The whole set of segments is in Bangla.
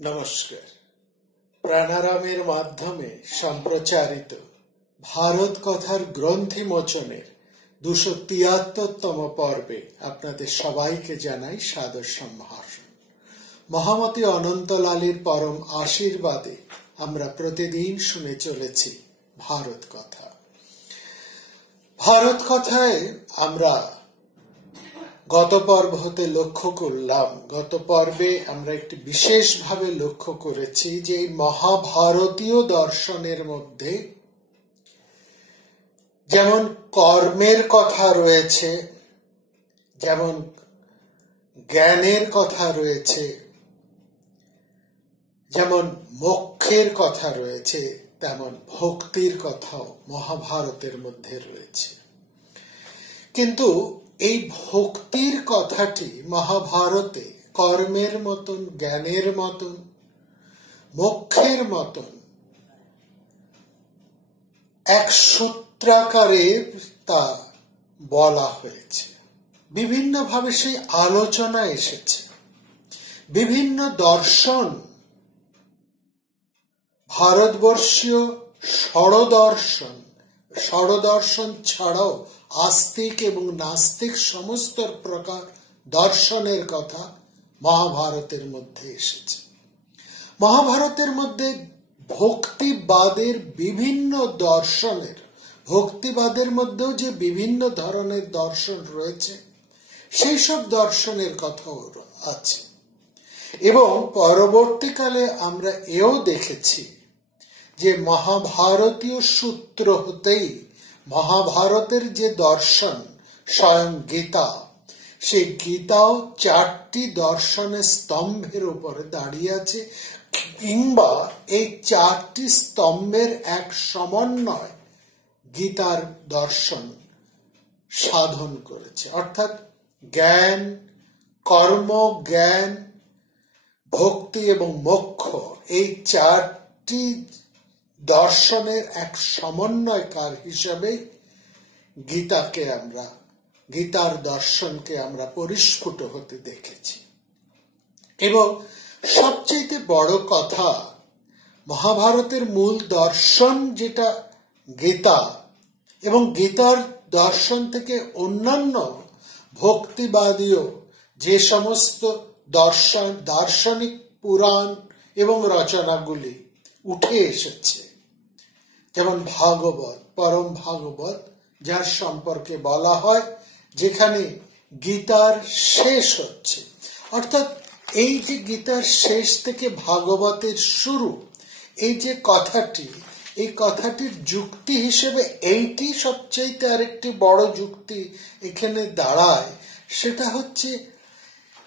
নমস্কার। প্রাণারামের মাধ্যমে সম্প্রচারিত ভারত কথার গ্রন্থি মোচনের 273তম পর্বে আপনাদের সবাইকে জানাই সাদর সম্ভাষণ। মহামতি অনন্তলালের পরম আশীর্বাদে আমরা প্রতিদিন শুনে চলেছি ভারত কথা। ভারত কথায় আমরা গত পর্ব হতে লক্ষ্য করলাম, গত পর্বে আমরা একটি বিশেষভাবে লক্ষ্য করেছি যে এই মহাভারতীয় দর্শনের মধ্যে যেমন কর্মের কথা রয়েছে, যেমন জ্ঞানের কথা রয়েছে, যেমন মোক্ষের কথা রয়েছে, তেমন ভক্তির কথাও মহাভারতের মধ্যে রয়েছে। কিন্তু এই ভক্তির কথাটি মহাভারতে কর্মের মতন, জ্ঞানের মতন, মোক্ষের মতন এক সূত্রাকারে তা বলা হয়েছে। বিভিন্নভাবে সেই আলোচনা এসেছে। বিভিন্ন দর্শন, ভারতবর্ষীয় ষড়দর্শন ছাড়াও আস্তিক এবং নাস্তিক সমস্ত প্রকার দর্শনের কথা মহাভারতের মধ্যে এসেছে। মহাভারতের মধ্যে ভক্তিবাদের বিভিন্ন দর্শনের, ভক্তিবাদের মধ্যেও যে বিভিন্ন ধরনের দর্শন রয়েছে সেই সব দর্শনের কথাও আছে। এবং পরবর্তীকালে আমরা এও দেখেছি যে মহাভারতীয় সূত্র হতেই মহাভারতের যে দর্শন স্বয়ং গীতা, সেই গীতাও 4টি দর্শনের স্তম্ভের উপরে দাঁড়িয়ে আছে, কিংবা এই 4টি স্তম্ভের এক সমন্বয় গীতার দর্শন সাধন করেছে। অর্থাৎ জ্ঞান, কর্ম, জ্ঞান, ভক্তি এবং মোক্ষ, এই 4টি দর্শনের এক সমন্বয়কার হিসাবে গীতার দর্শনকে আমরা পরিস্ফুট হতে দেখেছি। এবং সবচেয়ে বড় কথা, মহাভারতের মূল দর্শন যেটা গীতা, এবং গীতার দর্শন থেকে অন্যান্য ভক্তিবাদীয় যে সমস্ত দার্শনিক পুরাণ এবং রচনাগুলি উঠে এসেছে, যেমন ভাগবত, পরম ভাগবত, যার সম্পর্কে বলা হয় যেখানে গীতার শেষ হচ্ছে। অর্থাৎ এই যে গীতার শেষ থেকে ভাগবতের শুরু, এই যে কথাটি, এই কথাটির যুক্তি হিসেবে এইটি সবচাইতে আরেকটি বড় যুক্তি এখানে দাঁড়ায়। সেটা হচ্ছে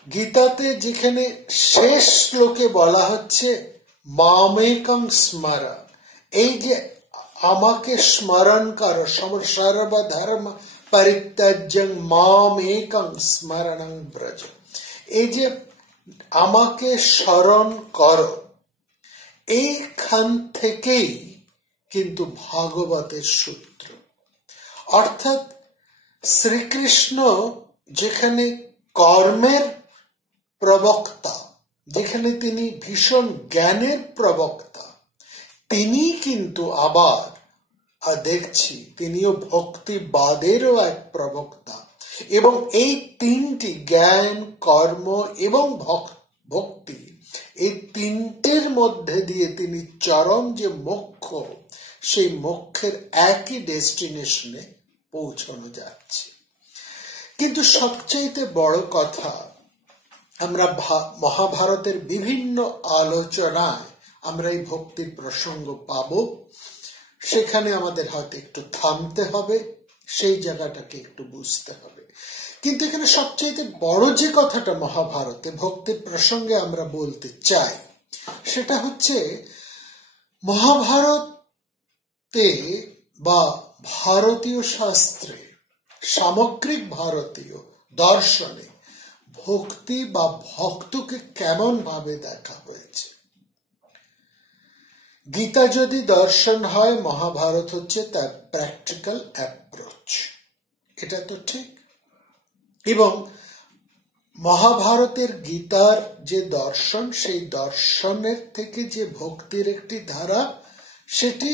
গীতাতে যেখানে শেষ শ্লোকে বলা হচ্ছে মামেকং স্মরা, এই যে আমাকে স্মরণ করো, সর্বধর্ম পরিত্যাজ্যং মামেকং স্মরণং ব্রজ, এই যে আমাকে স্মরণ করো, এইখান থেকেই কিন্তু ভাগবতের সূত্র। অর্থাৎ শ্রীকৃষ্ণ যেখানে কর্মের প্রবক্তা, যেখানে তিনি ভীষণ জ্ঞানের প্রবক্তা, তিনি কিন্তু আবার দেখছি তিনিও ভক্তিবাদেরও এক প্রবক্তা। এবং এই 3টি জ্ঞান, কর্ম এবং ভক্তি, এই 3টির মধ্যে দিয়ে তিনি চরম যে মোক্ষ, সেই মোক্ষের একই ডেস্টিনেশনে পৌঁছানো যাচ্ছে। কিন্তু সবচেয়ে বড় কথা, আমরা মহাভারতের বিভিন্ন আলোচনায় আমরা এই ভক্তির প্রসঙ্গ পাব। সেখানে আমাদের হয়তো একটু থামতে হবে, সেই জায়গাটাকে একটু বুঝতে হবে। কিন্তু এখানে সবচেয়ে বড় যে কথাটা মহাভারতে ভক্তির প্রসঙ্গে আমরা বলতে চাই, সেটা হচ্ছে মহাভারতে বা ভারতীয় শাস্ত্রে, সামগ্রিক ভারতীয় দর্শনে ভক্তি বা ভক্তকে কেমন ভাবে দেখা হয়েছে। গীতা যদি দর্শন হয়, মহাভারত হচ্ছে তার প্র্যাকটিক্যাল অ্যাপ্রোচ, এটা তো ঠিক। এবং মহাভারতের গীতার যে দর্শন, সেই দর্শনের থেকে যে ভক্তির একটি ধারা, সেটি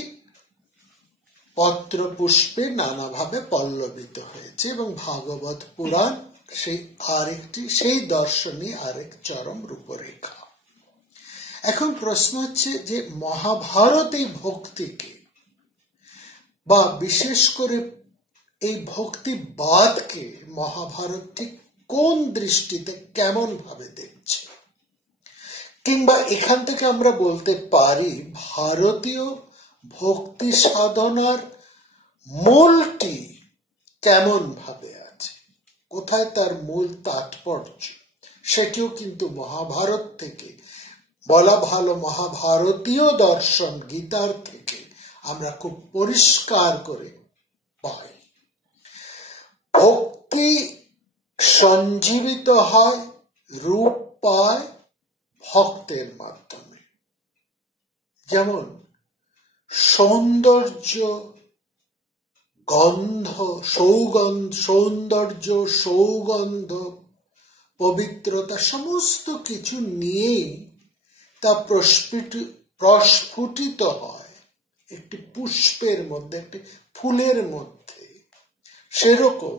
পত্র পুষ্পে নানাভাবে পল্লবিত হয়েছে এবং ভাগবত পুরাণ সেই দর্শনই আরেক চরম রূপরেখা। এখন প্রশ্ন হচ্ছে যে মহাভারত এই ভক্তিকে বা বিশেষ করে এই ভক্তিবাদকে মহাভারত ঠিক কোন দৃষ্টিতে কেমন ভাবে দেখছে, কিংবা এখান থেকে আমরা বলতে পারি ভারতীয় ভক্তি সাধনার মূলটি কেমন ভাবে আছে, কোথায় তার মূল তাৎপর্য, সেটিও কিন্তু মহাভারত থেকে বলা ভালো, মহাভারতীয় দর্শন গীতার থেকে আমরা খুব পরিষ্কার করে পাই। ভক্তি সঞ্জীবিত হয়, রূপ পায় ভক্তের মাধ্যমে। যেমন সৌন্দর্য, সৌন্দর্য, পবিত্রতা সমস্ত কিছু নিয়েই তা প্রস্ফুটিত হয় একটি পুষ্পের মধ্যে, একটি ফুলের মধ্যে। সেরকম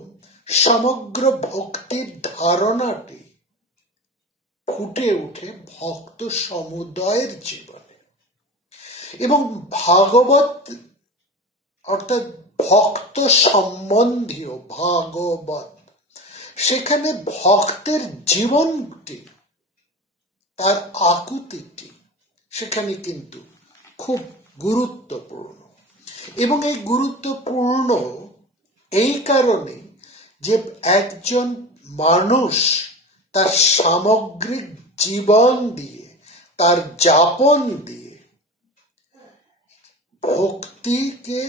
সমগ্র ভক্তির ধারণাটি ফুটে উঠে ভক্ত সমুদায়ের জীবনে। এবং ভাগবত অর্থাৎ ভক্ত সম্বন্ধীয় ভাগবত, সেখানে ভক্তের জীবনটি, তার আকুতিটি সেখানে কিন্তু খুব গুরুত্বপূর্ণ। এবং এই গুরুত্বপূর্ণ এই কারণে যে একজন মানুষ তার সামগ্রিক জীবন দিয়ে, তার যাপন দিয়ে ভক্তিকে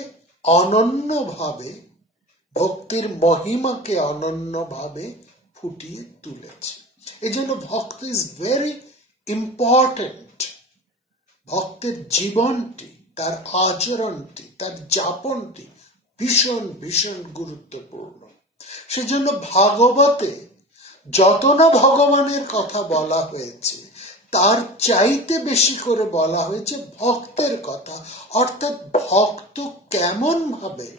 অনন্যভাবে, ভক্তির মহিমাকে অনন্যভাবে ফুটিয়ে তুলেছে। এই জন্য ভক্ত ইজ ভেরি ইম্পর্টেন্ট। ভক্তের জীবনটি, তার আচরণটি, তার যাপনটি ভীষণ ভীষণ গুরুত্বপূর্ণ। সেজন্য ভাগবতে যত না ভগবানের কথা বলা হয়েছে, তার চাইতে বেশি করে বলা হয়েছে ভক্তের কথা। অর্থাৎ ভক্ত কেমন ভাবে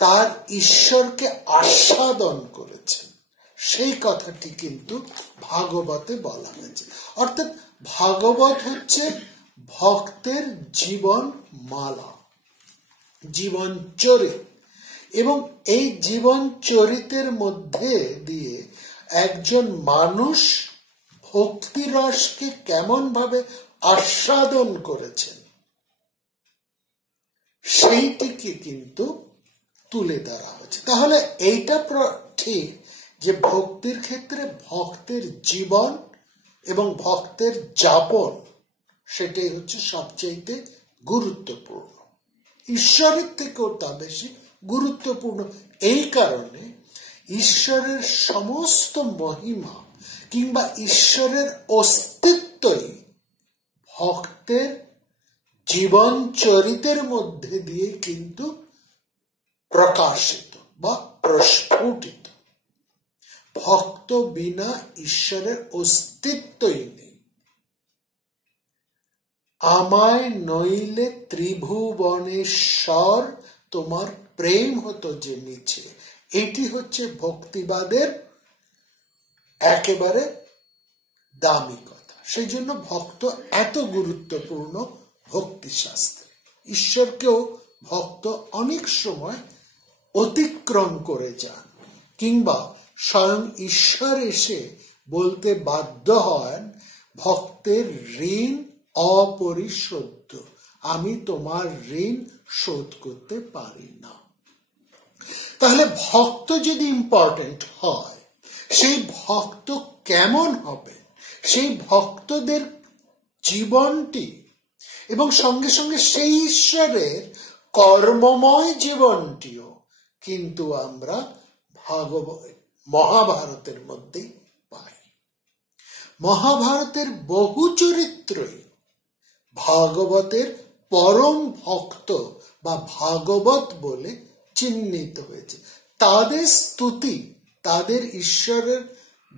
তার ঈশ্বরকে আস্বাদন করেছেন, সেই কথাটি কিন্তু ভাগবতে বলা হয়েছে। অর্থাৎ ভাগবত হচ্ছে ভক্তের জীবন মালা, জীবন চরিত। এবং এই জীবন চরিতের মধ্যে দিয়ে একজন মানুষ ভক্তিরসকে কেমন ভাবে আস্বাদন করেছেন, সেইটিকে কিন্তু তুলে ধরা হচ্ছে। তাহলে এইটা ঠিক যে ভক্তির ক্ষেত্রে ভক্তের জীবন এবং ভক্তের যাপন, সেটাই হচ্ছে সবচেয়ে গুরুত্বপূর্ণ। ঈশ্বরের থেকেও তা বেশি গুরুত্বপূর্ণ এই কারণে ঈশ্বরের সমস্ত মহিমা কিংবা ঈশ্বরের অস্তিত্বই ভক্তের জীবন চরিতের মধ্যে দিয়ে কিন্তু প্রকাশিত বা প্রস্ফুটিত। ভক্ত বিনা ঈশ্বরের অস্তিত্বই নেই। আমায় নইলে ত্রিভুবনেশ্বর, তোমার প্রেম হতো যে মিছে। এটি হচ্ছে ভক্তিবাদের একেবারে দামি কথা। সেই জন্য ভক্ত এত গুরুত্বপূর্ণ ভক্তি শাস্ত্রে। ঈশ্বরকেও ভক্ত অনেক সময় অতিক্রম করে যান, কিংবা স্বয়ং ঈশ্বর এসে বলতে বাধ্য হন, ভক্তের ঋণ অপরিশোধ্য, আমি তোমার ঋণ শোধ করতে পারি না। তাহলে ভক্ত যদি ইম্পর্টেন্ট হয়, সেই ভক্ত কেমন হবে, সেই ভক্তদের জীবনটি এবং সঙ্গে সঙ্গে সেই ঈশ্বরের কর্মময় জীবনটিও কিন্তু আমরা মহাভারতের মধ্যে পাই। মহাভারতের বহু চরিত্রই ভাগবতের পরম ভক্ত বা ভাগবত বলে চিহ্নিত হয়েছে। তাদের স্তুতি তাদের ঈশ্বরের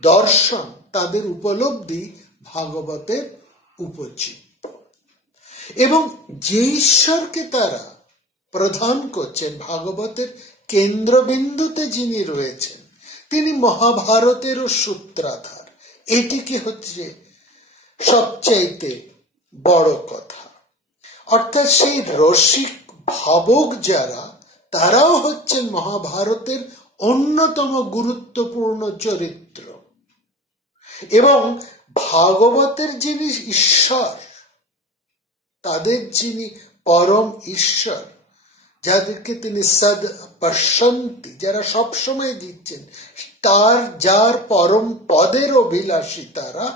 দর্শন, তাদের উপলব্ধি ভাগবতের উপজীব্য। এবং যে ঈশ্বরকে তারা প্রধান করছেন, ভাগবতের কেন্দ্রবিন্দুতে যিনি রয়েছেন, তিনি মহাভারতেরও সূত্রাধার। এটিকে হচ্ছে সবচাইতে বড় কথা। অর্থাৎ সেই রসিক ভাবক যারা, তারাও হচ্ছেন মহাভারতের অন্যতম গুরুত্বপূর্ণ চরিত্র। এবং ভাগবতের যিনি ঈশ্বর, তাদের যিনি পরম ঈশ্বর, যাদেরকে তিনি সদ পশ্যন্তি, যারা সবসময় দিচ্ছেন, যার পরম পদের অভিলাষী তারা,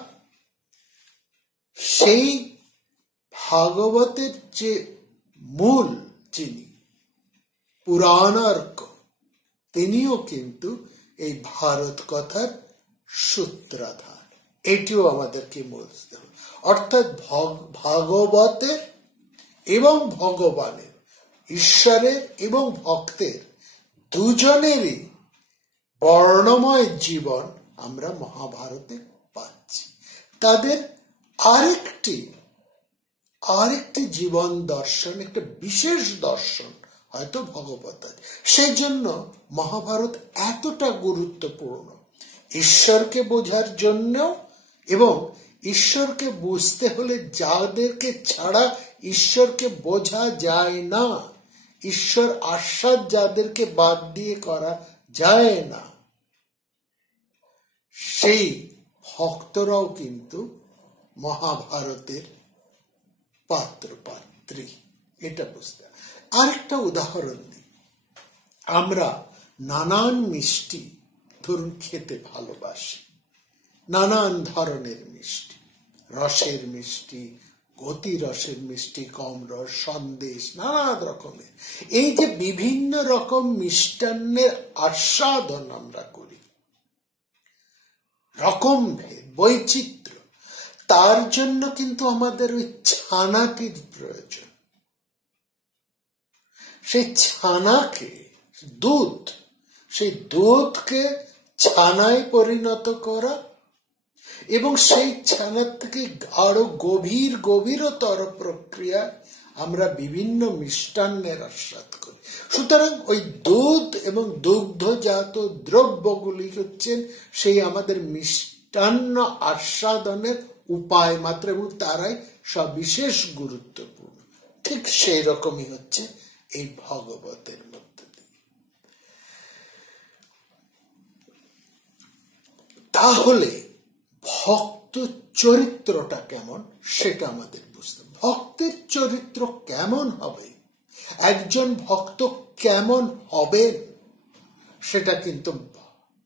সেই ভাগবতের যে মূল যিনি পুরাণার্ক, তিনিও কিন্তু এই ভারত কথার সূত্রাধার। এটিও আমাদেরকে বুঝতে হবে। অর্থাৎ ভাগবতের এবং ভগবানের, ঈশ্বরের এবং ভক্তের দুজনেরই বর্ণময় জীবন আমরা মহাভারতে পাচ্ছি। তাদের আরেকটি জীবন দর্শন, একটা বিশেষ দর্শন হয়তো ভগবত। সেই জন্য মহাভারত এতটা গুরুত্বপূর্ণ ঈশ্বরকে বোঝার জন্য, এবং ঈশ্বরকে বুঝতে হলে যাদেরকে ছাড়া ঈশ্বরকে বোঝা যায় না, ঈশ্বর আস্বাদ যাদেরকে বাদ দিয়ে করা যায় না, সেই ভক্তরাও কিন্তু মহাভারতের পাত্র পাত্রী। এটা বুঝতে। আরেকটা উদাহরণ দিই। আমরা নানান মিষ্টি ধরুন খেতে ভালোবাসি, নানান ধরনের মিষ্টি, রসের মিষ্টি, গতি রসের মিষ্টি, কম রস, সন্দেশ, নানা রকমের। এই যে বিভিন্ন রকম মিষ্টান্নের আস্বাদন আমরা করি, রকম ভেদ, বৈচিত্র্য, তার জন্য কিন্তু আমাদের ওই ছানাটির প্রয়োজন। সেই ছানাকে, সেই দুধকে ছানায় পরিণত করা, এবং সেই ছানার থেকে আরো গভীরতর প্রক্রিয়া আমরা বিভিন্ন মিষ্টান্নের আস্বাদ করি। সুতরাং ওই দুধ এবং দুগ্ধজাত দ্রব্যগুলি হচ্ছেন সেই আমাদের মিষ্টান্ন আস্বাদনের উপায় মাত্র, এবং তারাই সবিশেষ গুরুত্বপূর্ণ। ঠিক সেই রকমই হচ্ছে এই ভাগবতের মধ্যে দিয়ে। তাহলে ভক্ত চরিত্রটা কেমন সেটা আমাদের বুঝতে হবে। ভক্তের চরিত্র কেমন হবে, একজন ভক্ত কেমন হবেন, সেটা কিন্তু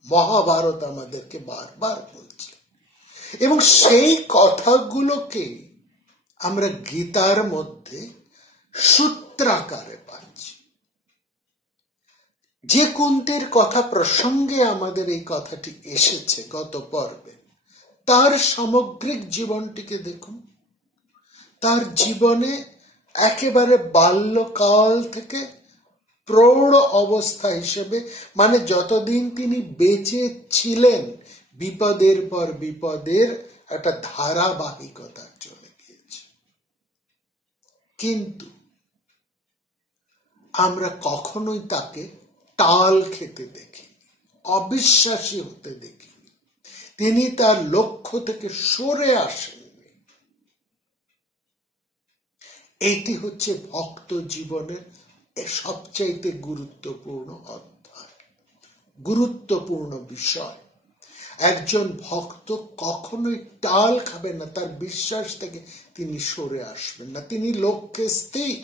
মহাভারত আমাদেরকে বারবার বলছে। এবং সেই কথাগুলোকে আমরা গীতার মধ্যে সূত্রাকারে পাচ্ছি। যে কুন্তির কথা প্রসঙ্গে আমাদের এই কথাটি এসেছে গত পর্বে, তার সামগ্রিক জীবনটিকে দেখুন। তার জীবনে একেবারে বাল্যকাল থেকে প্রৌঢ় অবস্থা হিসেবে, মানে যতদিন তিনি বেঁচে ছিলেন, বিপদের পর বিপদের একটা ধারাবাহিকতা চলে গিয়েছে। কিন্তু আমরা কখনোই তাকে টাল খেতে দেখিনি, অবিশ্বাসী হতে দেখিনি। তিনি তার লক্ষ্য থেকে সরে আসেননি। এটি হচ্ছে ভক্ত জীবনের সবচাইতে গুরুত্বপূর্ণ অধ্যায়, গুরুত্বপূর্ণ বিষয়। একজন ভক্ত কখনোই টাল খাবেন না, তার বিশ্বাস থেকে তিনি সরে আসবেন না, তিনি লক্ষ্যে স্থির।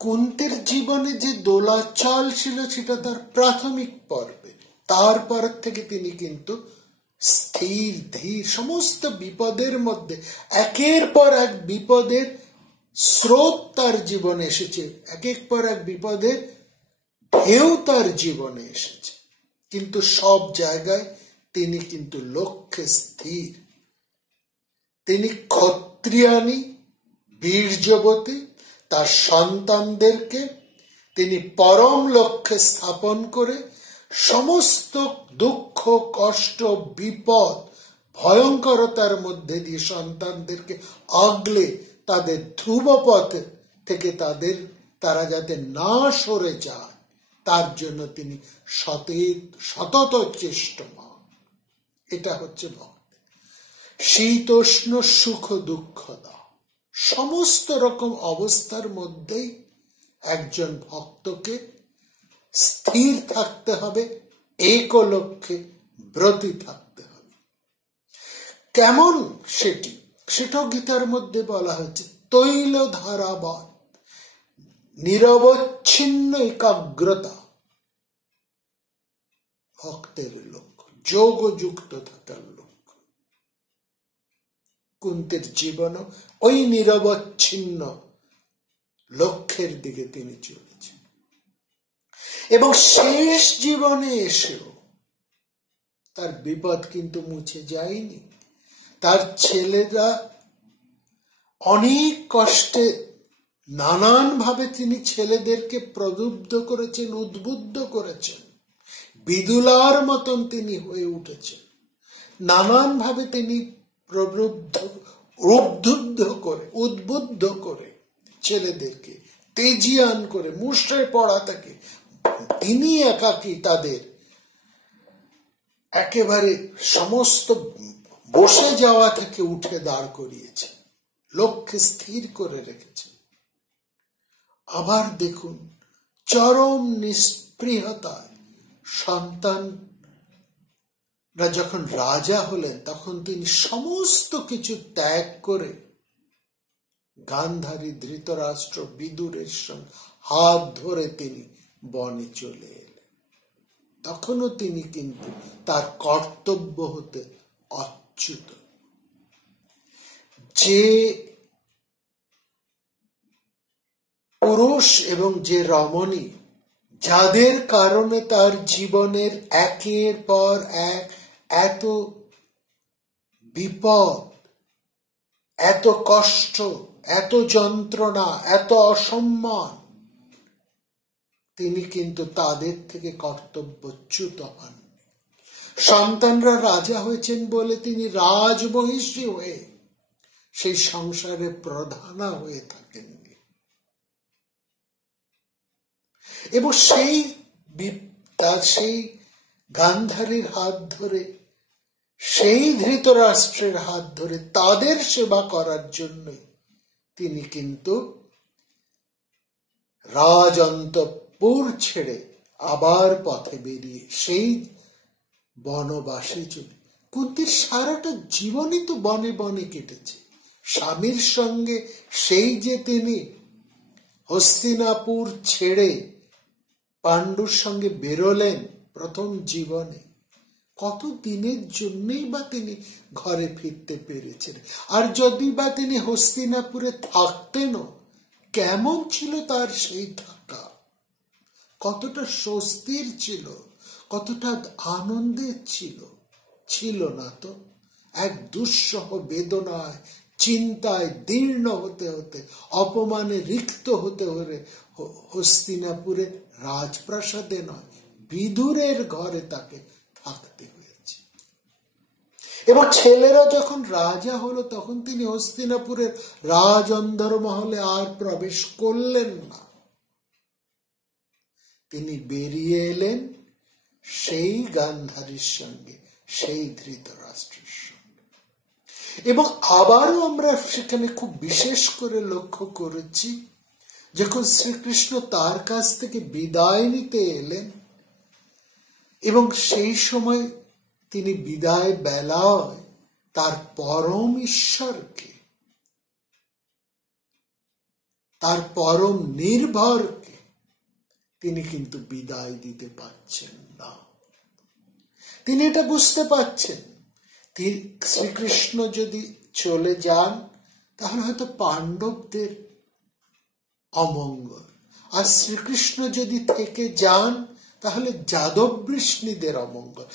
কুন্তির জীবনে যে দোলাচল ছিল সেটা তার প্রাথমিক পর্বে, তারপর থেকে তিনি কিন্তু স্থির ধীর। সমস্ত বিপদের মধ্যে একের পর এক বিপদের স্রোত তার জীবনে এসেছে, একের পর এক বিপদের ঢেউ তার জীবনে এসেছে, কিন্তু সব জায়গায় তিনি কিন্তু লক্ষ্যে স্থির। তিনি ক্ষত্রিয়ানী, বীর্যবতী, তার সন্তানদেরকে তিনি পরম লক্ষ্যে স্থাপন করে সমস্ত দুঃখ, কষ্ট, বিপদ, ভয়ঙ্করতার মধ্যে দিয়ে সন্তানদেরকে আগলে তাদের ধ্রুব পথ থেকে তারা যাতে না সরে যায় তার জন্য তিনি সতত চেষ্টমান। এটা হচ্ছে ভক্ত। শীতোষ্ণ সুখ দুঃখ দাও, সমস্ত রকম অবস্থার মধ্যেই একজন ভক্তকে স্থির থাকতে হবে, এক লক্ষ্যে ব্রতী থাকতে হবে। কেমন সেটাও গীতার মধ্যে বলা হচ্ছে, তৈল ধারাবৎ নিরবচ্ছিন্ন একাগ্রতা ভক্তের লক্ষ্য, যোগযুক্ত থাকার লক্ষ্য। কুন্তীর জীবনও ওই নিরবচ্ছিন্ন লক্ষ্যের দিকে তিনি চলেছেন। এবং শেষ জীবনে এসেও তার বিপদ কিন্তু মুছে যায়নি। তার ছেলেরা অনেক কষ্টে নানান ভাবে তিনি ছেলেদেরকে প্রলুব্ধ করেছেন, উদ্বুদ্ধ করেছেন। বিদুলার মতন তিনি হয়ে উঠেছেন। নানান ভাবে তিনি উদ্বুদ্ধ করে ছেলেদেরকে তেজিয়ান করে মুষড়ে পড়া থেকে তিনি একাকী তাদের একেবারে সমস্ত বসে যাওয়া থেকে উঠে দাঁড় করিয়েছেন, লক্ষ্যে স্থির করে রেখেছেন। আবার দেখুন, চরম নিস্পৃহতায় সন্তানরা যখন রাজা হলেন তখন তিনি সমস্ত কিছু ত্যাগ করে গান্ধারী, ধৃতরাষ্ট্র, বিদুরের সঙ্গে হাত ধরে তিনি বনে চলে এলেন। তখনও তিনি কিন্তু তার কর্তব্য হতে অচ্যুত। যে পুরুষ এবং যে রমণী, যাদের কারণে তার জীবনের একের পর এক এত বিপদ, এত কষ্ট, এত যন্ত্রণা, এত অসম্মান, তিনি কিন্তু তাদের থেকে কর্তব্যচ্যুত হন। সন্তানরা রাজা হয়েছেন বলে তিনি রাজমহিষী হয়ে সেই সংসারে প্রধানা হয়ে থাকেন। এবং সেই গান্ধারীর হাত ধরে, সেই ধৃতরাষ্ট্রের হাত ধরে তাদের সেবা করার জন্য তিনি কিন্তু রাজন্তপুর ছেড়ে আবার পথে বেরিয়ে সেই বনবাসী চলে। কুন্তীর সারাটা জীবনই তো বনে বনে কেটেছে। স্বামীর সঙ্গে সেই যে তিনি হস্তিনাপুর ছেড়ে পাণ্ডুর সঙ্গে বেরোলেন প্রথম জীবনে, কত দিনের জন্যই বা তিনি ঘরে ফিরতে পেরেছেন। আর যদি বা তিনি হস্তিনাপুরে থাকতেনও, কেমন ছিল তার সেই থাকা, কতটা স্বস্তির ছিল, কতটা আনন্দের ছিল না তো। এক দুঃসহ বেদনায়, চিন্তায় দীর্ণ হতে হতে, অপমানে রিক্ত হতে হলে হস্তিনাপুরে রাজপ্রাসাদে নয়, বিদুরের ঘরে তাকে থাকতে হয়েছে। এবং ছেলেরা যখন রাজা হলো তখন তিনি হস্তিনাপুরের রাজ অন্দরমহলে আর প্রবেশ করলেন না। তিনি বেরিয়ে এলেন সেই গান্ধারীর সঙ্গে, সেই ধৃতরাষ্ট্রের সঙ্গে। এবং আবারও আমরা সেখানে খুব বিশেষ করে লক্ষ্য করেছি, যখন শ্রীকৃষ্ণ তার কাছ থেকে বিদায় নিতে এলেন এবং সেই সময় তিনি বিদায় বেলায় তার পরম ঈশ্বরকে, তার পরম নির্ভরকে তিনি কিন্তু বিদায় দিতে পারছেন না। তিনি এটা বুঝতে পারছেন, শ্রীকৃষ্ণ যদি চলে যান তাহলে হয়তো পাণ্ডবদের অমঙ্গল, আর শ্রীকৃষ্ণ যদি থেকে যান তাহলে যাদব বৃষ্ণীদের অমঙ্গল।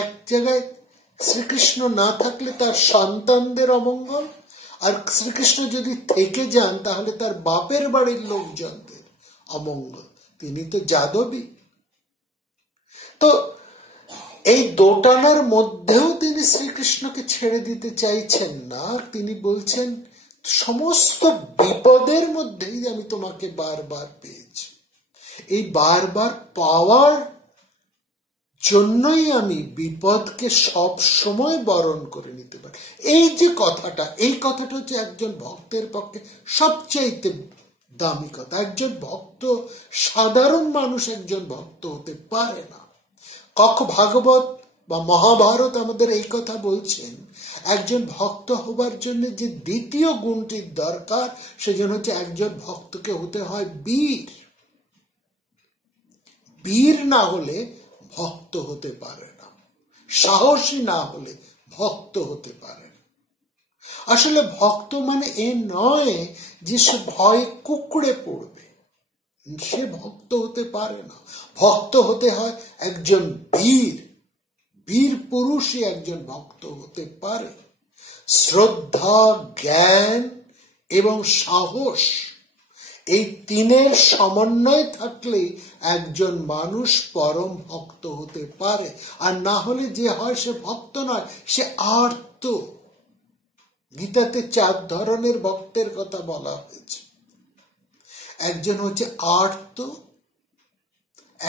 এক জায়গায় শ্রীকৃষ্ণ না থাকলে তার সন্তানদের অমঙ্গল, আর শ্রীকৃষ্ণ যদি থেকে যান তাহলে তার বাপের বাড়ির লোকজনদের অমঙ্গল। তিনি তো যাদবী। তো এই দোটানার মধ্যেও তিনি শ্রীকৃষ্ণকে ছেড়ে দিতে চাইছেন না। তিনি বলছেন সমস্ত বিপদের মধ্যেই আমি তোমাকে বারবার পেয়েছি, এই বারবার পাওয়ার জন্যই আমি বিপদকে সব সময় বরণ করে নিতে পারি। এই যে কথাটা, এই কথাটা হচ্ছে একজন ভক্তের পক্ষে সবচাইতে দামি কথা। একজন ভক্ত, সাধারণ মানুষ একজন ভক্ত হতে পারে না। ভাগবত বা মহাভারত আমাদের এই কথা বলছেন, একজন ভক্ত হবার জন্য যে দ্বিতীয় গুণটির দরকার, সেজন্য হচ্ছে একজন ভক্তকে হতে হয় বীর। বীর না হলে ভক্ত হতে পারে না, সাহসী না হলে ভক্ত হতে পারে না। আসলে ভক্ত মানে এ নয় যে সে ভয়ে কুঁকড়ে পড়বে, সে ভক্ত হতে পারে না। ভক্ত হতে হয় একজন বীর, বীর পুরুষই একজন ভক্ত হতে পারে। শ্রদ্ধা, জ্ঞান এবং সাহস, এই তিনের সমন্বয় থাকলে একজন মানুষ পরম ভক্ত হতে পারে। আর না হলে যে হয় সে ভক্ত নয়, সে আর্ত। গীতাতে 4 ধরনের ভক্তের কথা বলা হয়েছে। একজন হচ্ছে আর্ত,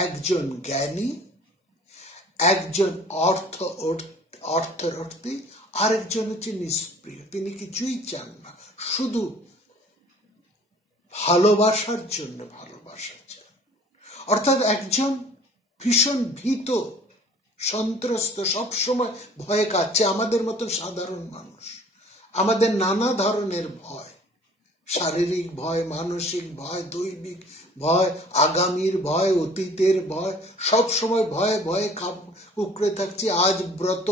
একজন জ্ঞানী, একজন অর্থরথী, আরেকজন হচ্ছে নিষ্প্রিয়। তিনি কিছুই চান না, শুধু ভালোবাসার জন্য ভালোবাসা চান। অর্থাৎ একজন ভীষণ ভীত, সন্ত্রস্ত, সবসময় ভয়ে কাচ্ছে। আমাদের মতো সাধারণ মানুষ, আমাদের নানা ধরনের ভয়, শারীরিক ভয়, মানসিক ভয়, দৈবিক ভয়, আগামীর ভয়, অতীতের ভয়, সব সময় ভয়ে ভয়ে কুকড়ে থাকছি। আজ ব্রত,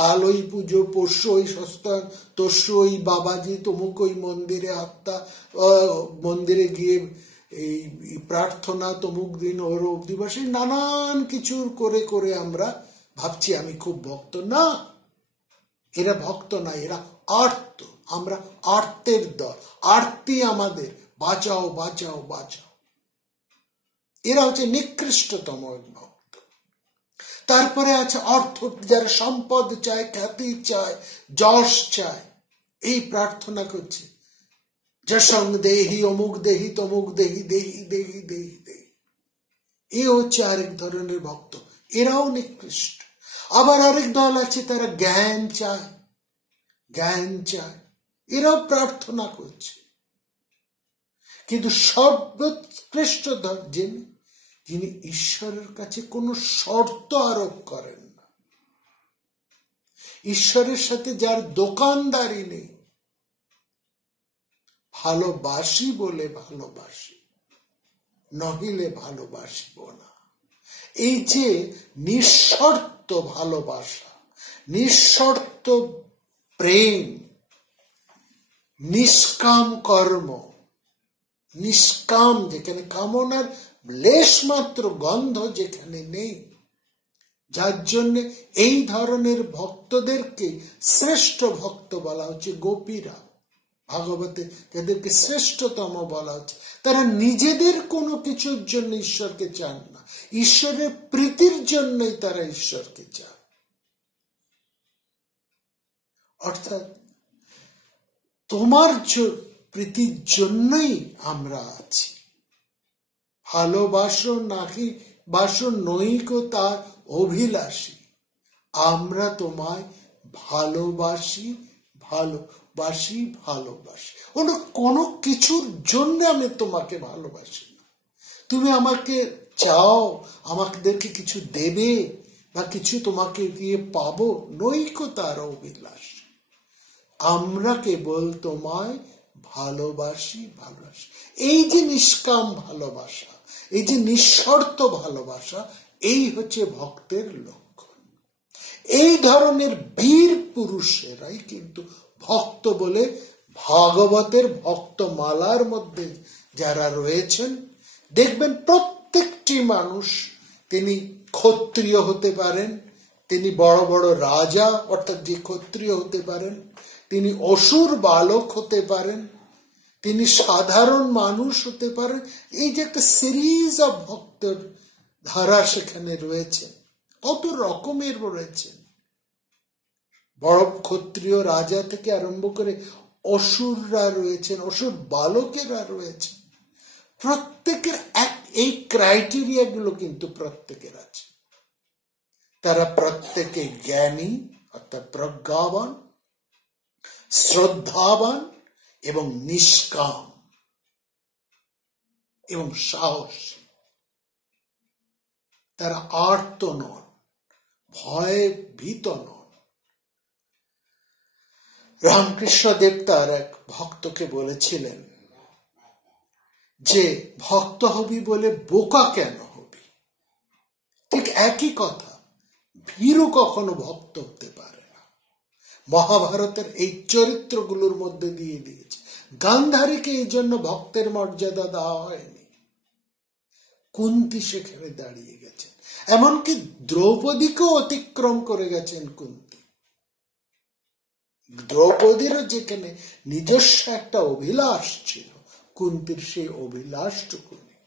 কাল ওই পুজো, পরশু ওই সস্তান, তরশু ওই বাবাজি, তমুক ওই মন্দিরে আত্মা, মন্দিরে গিয়ে এই প্রার্থনা, তমুক দিন ওর দিবসে নানান কিছু করে করে আমরা ভাবছি আমি খুব ভক্ত। না, এরা ভক্ত না, এরা আর্ত। আমরা আর্তের দল, আরতি আমাদের, বাঁচাও বাঁচাও বাঁচাও। এরা হচ্ছে নিকৃষ্টতম ভক্ত। তারপরে আছে অর্থ, যারা সম্পদ চায়, খ্যাতি চায়, যশ চায়, এই প্রার্থনা করছে যশং দেহি, অমুক দেহি, তমুক দেহি, দেহি দেহি দেহি দেহি। এ হচ্ছে আরেক ধরনের ভক্ত, এরাও নিকৃষ্ট। আবার আরেক দল আছে, তারা জ্ঞান চায়, জ্ঞান চায়, এরাও প্রার্থনা করছে। কিন্তু সর্বোৎকৃষ্ট যিনি ঈশ্বরের কাছে কোনো শর্ত আরোপ করেন না, ঈশ্বরের সাথে যার দোকানদারি নেই, ভালোবাসি বলে ভালোবাসি, নহিলে ভালোবাসিব না। এই যে নিঃশর্ত ভালোবাসা, নিঃশর্ত প্রেম, নিষ্কাম কর্ম, নিষ্কাম, যেখানে কামনার লেশ মাত্র গন্ধ যেখানে নেই, যার জন্য এই ধরনের ভক্তদেরকে শ্রেষ্ঠ ভক্ত বলা হচ্ছে। গোপীরা, ভাগবতে যাদেরকে শ্রেষ্ঠতম বলা হচ্ছে, তারা নিজেদের কোনো কিছুর জন্য ঈশ্বরকে চান না, ঈশ্বরের প্রীতির জন্যই তারা ঈশ্বরকে চান। অর্থাৎ তোমার প্রীতির জন্যই আমরা আছি। ভালোবাসো নাকি বাসো নৈকো তার অভিলাষী, আমরা তোমায় ভালোবাসি, ভালোবাসি, ভালোবাসি। কোনো কিছুর জন্য আমি তোমাকে ভালোবাসি না। তুমি আমাকে চাও, আমাদেরকে কিছু দেবে বা কিছু তোমাকে দিয়ে পাবো, নৈকো তার অভিলাষ। আমরা কেবল তোমায় ভালোবাসি, ভালোবাসি। এই যে নিষ্কাম ভালোবাসা, এই যে নিঃশর্ত ভালোবাসা, এই হচ্ছে ভক্তের লক্ষণ। এই ধরনের বীর পুরুষেরাই কিন্তু ভক্ত বলে ভাগবতের ভক্তমালার মধ্যে যারা রয়েছেন, দেখবেন প্রত্যেকটি মানুষ, তিনি ক্ষত্রিয় হতে পারেন, তিনি বড় বড় রাজা অর্থাৎ যে ক্ষত্রিয় হতে পারেন, তিনি অসুর বালক হতে পারেন, তিনি সাধারণ মানুষ হতে পারেন। এই যে একটা সিরিজ অফ ভক্তের ধারা সেখানে রয়েছে, কত রকমের রয়েছেন, বড় ক্ষত্রিয় রাজা থেকে আরম্ভ করে অসুররা রয়েছেন, অসুর বালকেরা রয়েছেন। প্রত্যেকের এই ক্রাইটেরিয়া গুলো কিন্তু প্রত্যেকের আছে। তারা প্রত্যেকে জ্ঞানী অর্থাৎ প্রজ্ঞাবান, শ্রদ্ধাবান এবং নিষ্কাম এবং সাহসী। তারা আর্ত নন, ভয়ে ভীত নন। রামকৃষ্ণ দেব তার এক ভক্তকে বলেছিলেন যে ভক্ত হবি বলে বোকা কেন হবি? ঠিক একই কথা, ভীরু কখনো ভক্ত হতে পারে না। মহাভারতের এই চরিত্রগুলোর মধ্যে দিয়ে দিয়েছে। গান্ধারীকে এই জন্য ভক্তের মর্যাদা দেওয়া হয়নি, কুন্তী সেখানে দাঁড়িয়ে গেছেন, এমনকি দ্রৌপদীকেও অতিক্রম করে গেছেন কুন্তী। দ্রৌপদীরও যেখানে নিজস্ব একটা অভিলাষ ছিল, কুন্তীর সেই অভিলাষটুকু নেই।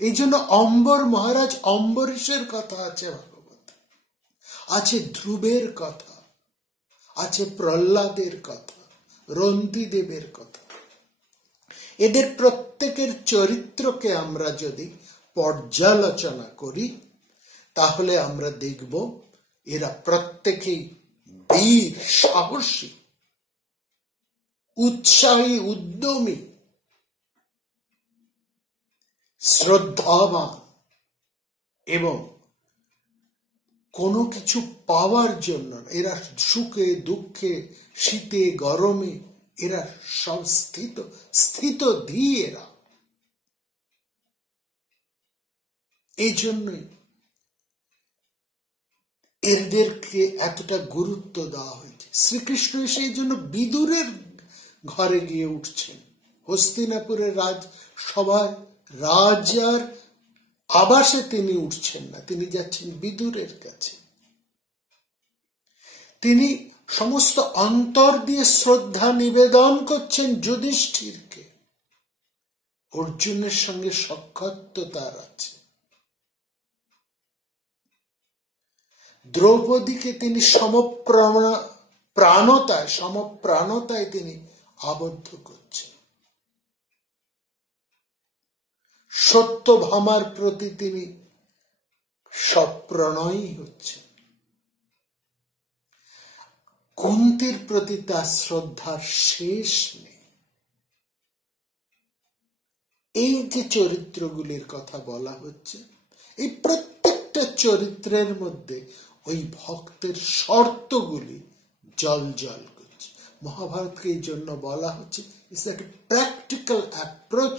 এই জন্য অম্বর মহারাজ অম্বরীশের কথা আছে ভাগবত, আছে ধ্রুবের কথা, আছে প্রহ্লাদের কথা, রন্তিদেবের কথা। এদের প্রত্যেকের চরিত্রকে আমরা যদি পর্যালোচনা করি তাহলে আমরা দেখব এরা প্রত্যেকেই বীর, সাহসী, উৎসাহী, উদ্যমী, শ্রদ্ধাবান এবং কোনো কিছু পাওয়ার জন্য এরা সুখে দুঃখে শীতে গরমে এরা সব স্থিত এরা। এই জন্যই এদেরকে এতটা গুরুত্ব দেওয়া হয়েছে। শ্রীকৃষ্ণ সেই জন্য বিদুরের ঘরে গিয়ে উঠছেন। হস্তিনাপুরের রাজসভায় রাজার আবাসে তিনি উঠছেন না, তিনি যাচ্ছেন বিদুরের কাছে। তিনি সমস্ত অন্তর দিয়ে শ্রদ্ধা নিবেদন করছেন যুধিষ্ঠিরকে। অর্জুনের সঙ্গে সাক্ষাৎ তার আছে। দ্রৌপদীকে তিনি সমপ্রাণতায় তিনি আবদ্ধ করছেন। সত্যভামার প্রতি তিনি সপ্রণয়ী হচ্ছেন। কুন্তীর প্রতি তার শ্রদ্ধার শেষ নেই। এই যে চরিত্রগুলির কথা বলা হচ্ছে, এই প্রত্যেকটা চরিত্রের মধ্যে ওই ভক্তের শর্তগুলি জল জল করছে। মহাভারতকে এই জন্য বলা হচ্ছে it's like a practical approach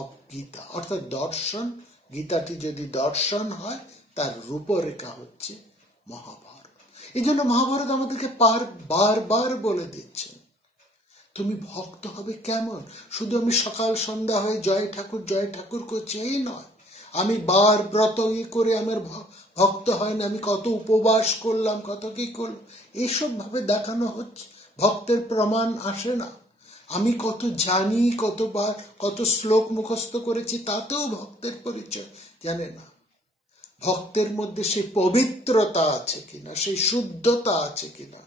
of Gita, অর্থাৎ দর্শন। গীতাটি যদি দর্শন হয় তার রূপরেখা হচ্ছে মহাভারত। এই জন্য মহাভারত আমাদেরকে বারবার বলে দিচ্ছেন তুমি ভক্ত হবে কেমন। শুধু আমি সকাল সন্ধ্যা হয়ে জয় ঠাকুর করছি এই নয়, আমি বার ব্রত করে আমার ভক্ত হয় না, আমি কত উপবাস করলাম, কত কি করলাম, এইসব ভাবে দেখানো হচ্ছে। ভক্তের প্রমাণ আসে না। আমি কত জানি, কতবার কত শ্লোক মুখস্থ করেছি, তাতেও ভক্তের পরিচয় জানে না। ভক্তের মধ্যে সেই পবিত্রতা আছে কিনা, সেই শুদ্ধতা আছে কিনা,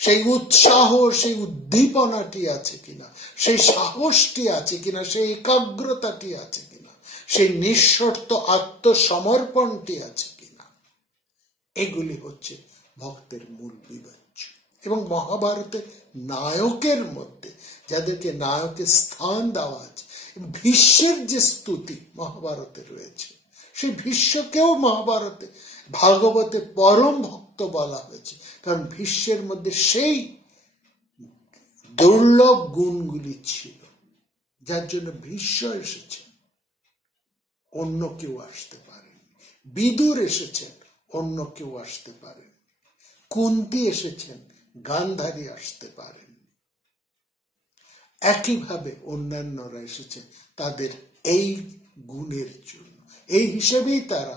সেই উৎসাহ, সেই উদ্দীপনাটি আছে কিনা, সেই সাহসটি আছে কিনা, সেই একাগ্রতাটি আছে কিনা, সেই নিঃশর্ত আত্মসমর্পণটি আছে কিনা, এগুলি হচ্ছে ভক্তের মূল বিবেচ্য। এবং মহাভারতে নায়কের মধ্যে যাদেরকে নায়কের স্থান দেওয়া আছে, ভীষ্মের যে স্তুতি মহাভারতে রয়েছে, সেই ভীষ্মকেও মহাভারতে ভাগবতে পরম ভক্ত বলা হয়েছে। কারণ ভীষ্মের মধ্যে সেই দুর্লভ গুণগুলি ছিল যার জন্য ভীষ্ম এসেছেন, অন্য কেউ আসতে পারেন। বিদুর এসেছেন, অন্য কেউ আসতে পারেন। কুন্তী এসেছেন, গান্ধারী আসতে পারেন। একইভাবে অন্যান্যরা এসেছেন তাদের এই গুণের জন্য। এই হিসেবেই তারা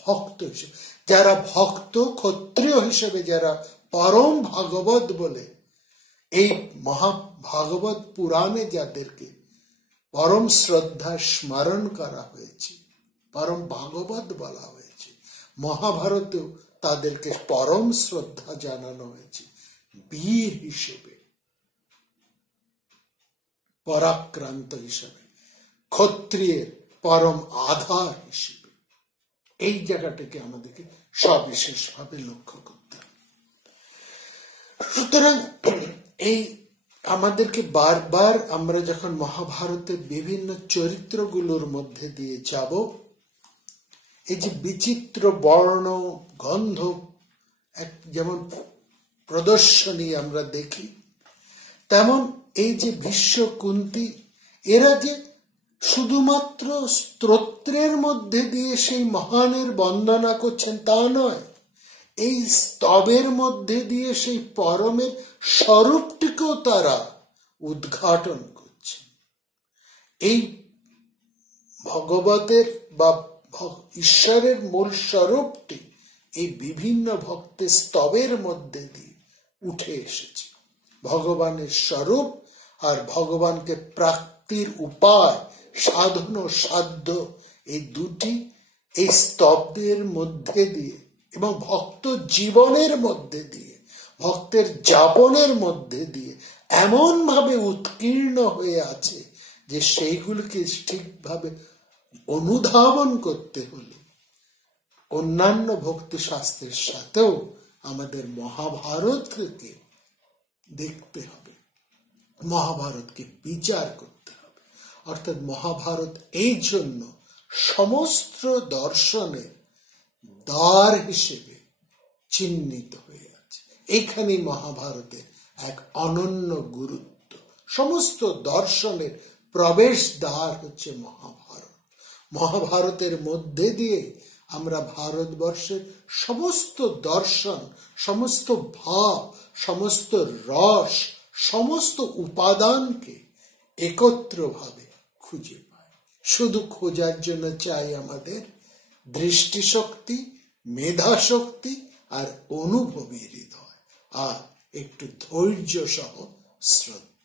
ভক্ত হিসেবে, যারা ভক্ত ক্ষত্রিয় হিসেবে যারা পরম ভাগবত বলে এই মহাভাগবত পুরাণে যাদেরকে পরম শ্রদ্ধা স্মরণ করা হয়েছে, পরম ভাগবত বলা হয়েছে, মহাভারতেও তাদেরকে পরম শ্রদ্ধা জানানো হয়েছে বীর হিসেবে, পরাক্রান্ত হিসেবে, ক্ষত্রিয়ের পরম আধার হিসেবে। এই জায়গাটাকে আমাদেরকে সবিশেষভাবে লক্ষ্য করতে হবে। সুতরাং এই আমাদেরকে বারবার আমরা যখন মহাভারতের বিভিন্ন চরিত্রগুলোর মধ্যে দিয়ে যাব, এই যে বিচিত্র বর্ণ গন্ধ যেমন প্রদর্শনী আমরা দেখি, তেমন এই যে ভীষ্ম কুন্তী এরা যে শুধুমাত্র স্তোত্রের মধ্যে দিয়ে সেই মহানের বন্দনা করছেন তা নয়, এই স্তবের মধ্যে দিয়ে সেই পরমের স্বরূপটিকেও তারা উদ্ঘাটন করছেন। এই ভগবতের বা ঈশ্বরের মূল স্বরূপটি এই বিভিন্ন ভক্তের স্তবের মধ্যে দিয়ে উঠে এসেছে। ভগবানের স্বরূপ আর ভগবানকে প্রাপ্তির উপায়, সাধন ও সাধ্য, এই দুটি এই স্তবের মধ্যে দিয়ে এবং ভক্ত জীবনের মধ্যে দিয়ে, ভক্তের যাপনের মধ্যে দিয়ে এমন ভাবে উৎকীর্ণ হয়ে আছে যে সেইগুলিকে ঠিকভাবে অনুধাবন করতে হলে অন্যান্য ভক্তি শাস্ত্রের সাথেও আমাদের মহাভারতকে দেখতে হবে, মহাভারতকে বিচার করতে হবে। অর্থাৎ মহাভারত এই জন্য সমস্ত দর্শনের দ্বার হিসেবে চিহ্নিত হয়ে আছে। এখানে মহাভারতের এক অনন্য গুরুত্ব। সমস্ত দর্শনের প্রবেশ দ্বার হচ্ছে মহাভারত। মহাভারতের মধ্যে দিয়ে আমরা ভারতবর্ষের সমস্ত দর্শন, সমস্ত ভাব, সমস্ত রস, সমস্ত উপাদানকে একত্রভাবে খুঁজে পাই। শুধু খোঁজার জন্য চাই আমাদের দৃষ্টিশক্তি, মেধাশক্তি আর অনুভবী হৃদয়, আর একটু ধৈর্য সহ শ্রদ্ধা।